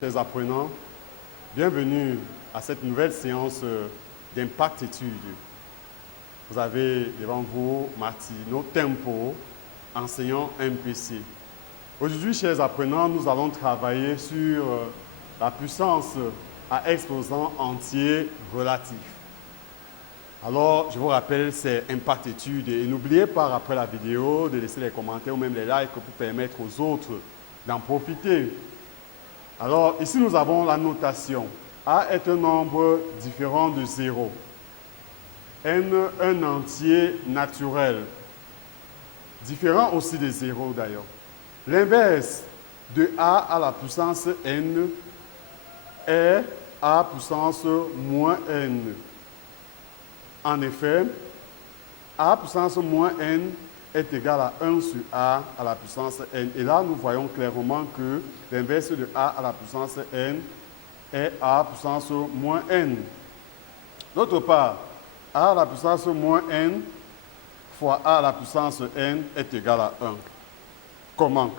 Chers apprenants, bienvenue à cette nouvelle séance d'impact études. Vous avez devant vous Martino Tempo, enseignant MPC. Aujourd'hui, chers apprenants, nous allons travailler sur la puissance à exposant entier relatif. Alors, je vous rappelle, c'est impact études et n'oubliez pas après la vidéo de laisser les commentaires ou même les likes pour permettre aux autres d'en profiter. Alors, ici, nous avons la notation. A est un nombre différent de 0. N, un entier naturel. Différent aussi de 0 d'ailleurs. L'inverse de A à la puissance N est A puissance moins N. En effet, A puissance moins N est égal à 1 sur A à la puissance N. Et là, nous voyons clairement que l'inverse de A à la puissance N est A puissance moins N. D'autre part, A à la puissance moins N fois A à la puissance N est égal à 1. Comment?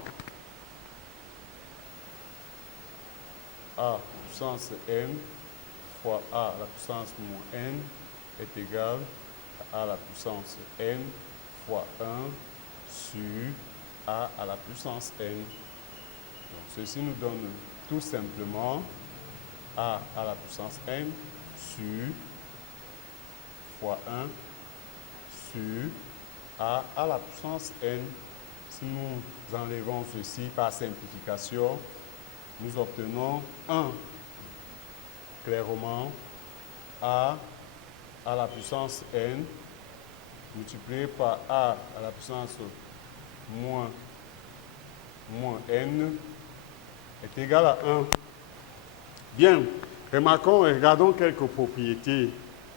A puissance N fois A à la puissance moins N est égal à A à la puissance N fois 1 sur A à la puissance N. Donc, ceci nous donne tout simplement A à la puissance N sur fois 1 sur A à la puissance N. Si nous enlevons ceci par simplification, nous obtenons 1. Clairement, A à la puissance N multiplié par A à la puissance moins N est égal à 1. Bien, remarquons et regardons quelques propriétés,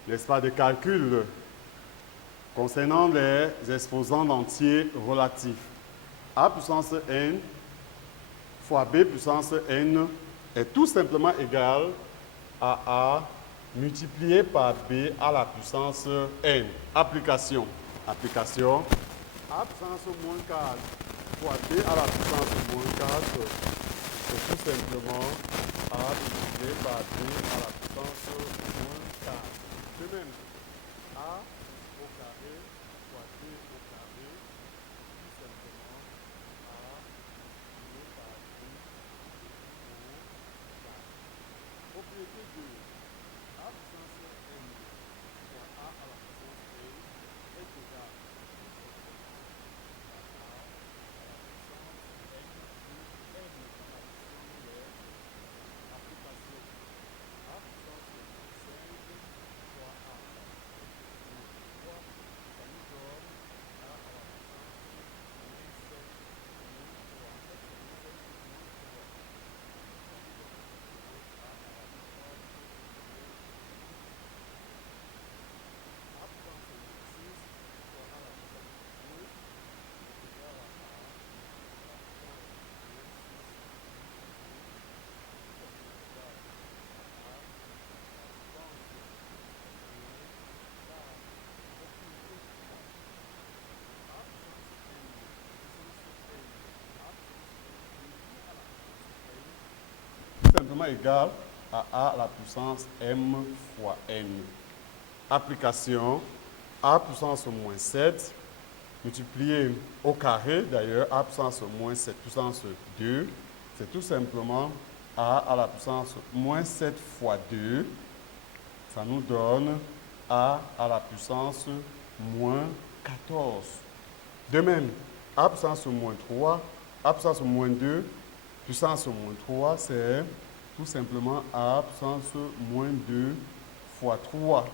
n'est-ce pas, de calcul concernant les exposants entiers relatifs. A puissance N fois B puissance N est tout simplement égal à A multiplié par B à la puissance N. Application. Application. A puissance moins 4 fois B à la puissance moins 4, c'est tout simplement A multiplié par B à la puissance moins 4. De même, A au carré fois B au carré, tout simplement A multiplié par B au carré. Propriété 2. A puissance N fois A à la puissance N est égal tout simplement à A à la puissance N sur N. Addition des applications. A puissance moins 5 fois A à la puissance moins 3, ça nous donne A à la puissance moins 7 moins 3. Est-ce que moins 7 moins 3? Ça nous donne plutôt A à la puissance moins 10. A puissance moins 6 fois A à la puissance 2 est égal à A à la puissance moins 6 moins 2. Tout simplement égal à A à la puissance moins 4. Propriété 3. A puissance N, puissance N, A puissance N réduit à la puissance N, tout simplement égal à A à la puissance M fois N. Application, A puissance moins 7, multiplié au carré, d'ailleurs, A puissance moins 7 puissance 2, c'est tout simplement A à la puissance moins 7 fois 2, ça nous donne A à la puissance moins 14. De même, A puissance moins 3, A puissance moins 2, puissance moins 3, c'est tout simplement A puissance moins 2 fois 3.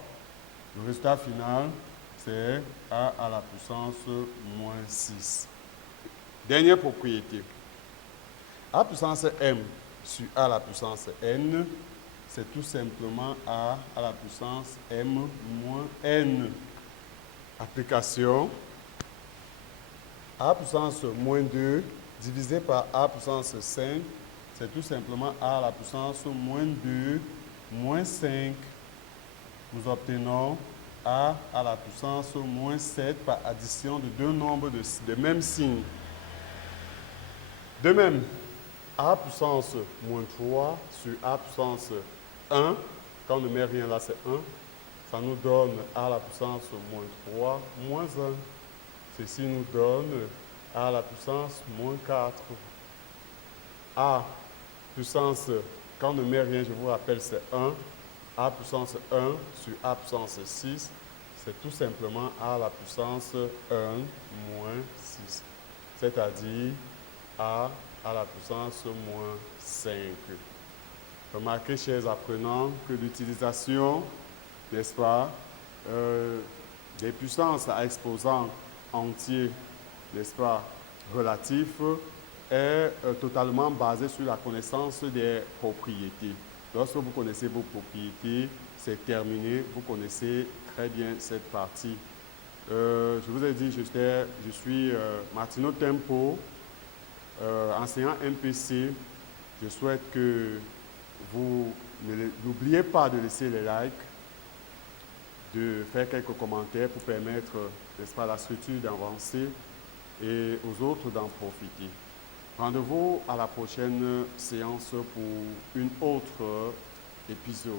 Le résultat final, c'est A à la puissance moins 6. Dernière propriété. A puissance M sur A à la puissance N, c'est tout simplement A à la puissance M moins N. Application. A puissance moins 2 divisé par A puissance 5, c'est tout simplement A à la puissance moins 2 moins 5. Nous obtenons A à la puissance moins 7 par addition de deux nombres de même signe. De même, A puissance moins 3 sur A puissance 1. Quand on ne met rien là, c'est 1. Ça nous donne A à la puissance moins 3 moins 1. Ceci nous donne A à la puissance moins 4. A puissance, quand on ne met rien, je vous rappelle, c'est 1. A puissance 1 sur A puissance 6, c'est tout simplement A à la puissance 1 moins 6. C'est-à-dire A à la puissance moins 5. Remarquez, chers apprenants, que l'utilisation, n'est-ce pas, des puissances à exposant entier, n'est-ce pas, relatif, est totalement basée sur la connaissance des propriétés. Lorsque vous connaissez vos propriétés, c'est terminé, vous connaissez très bien cette partie. Je vous ai dit, je suis Martino Tempo, enseignant MPC. Je souhaite que vous n'oubliez pas de laisser les likes, de faire quelques commentaires pour permettre, n'est-ce pas, à la structure d'avancer et aux autres d'en profiter. Rendez-vous à la prochaine séance pour une autre épisode.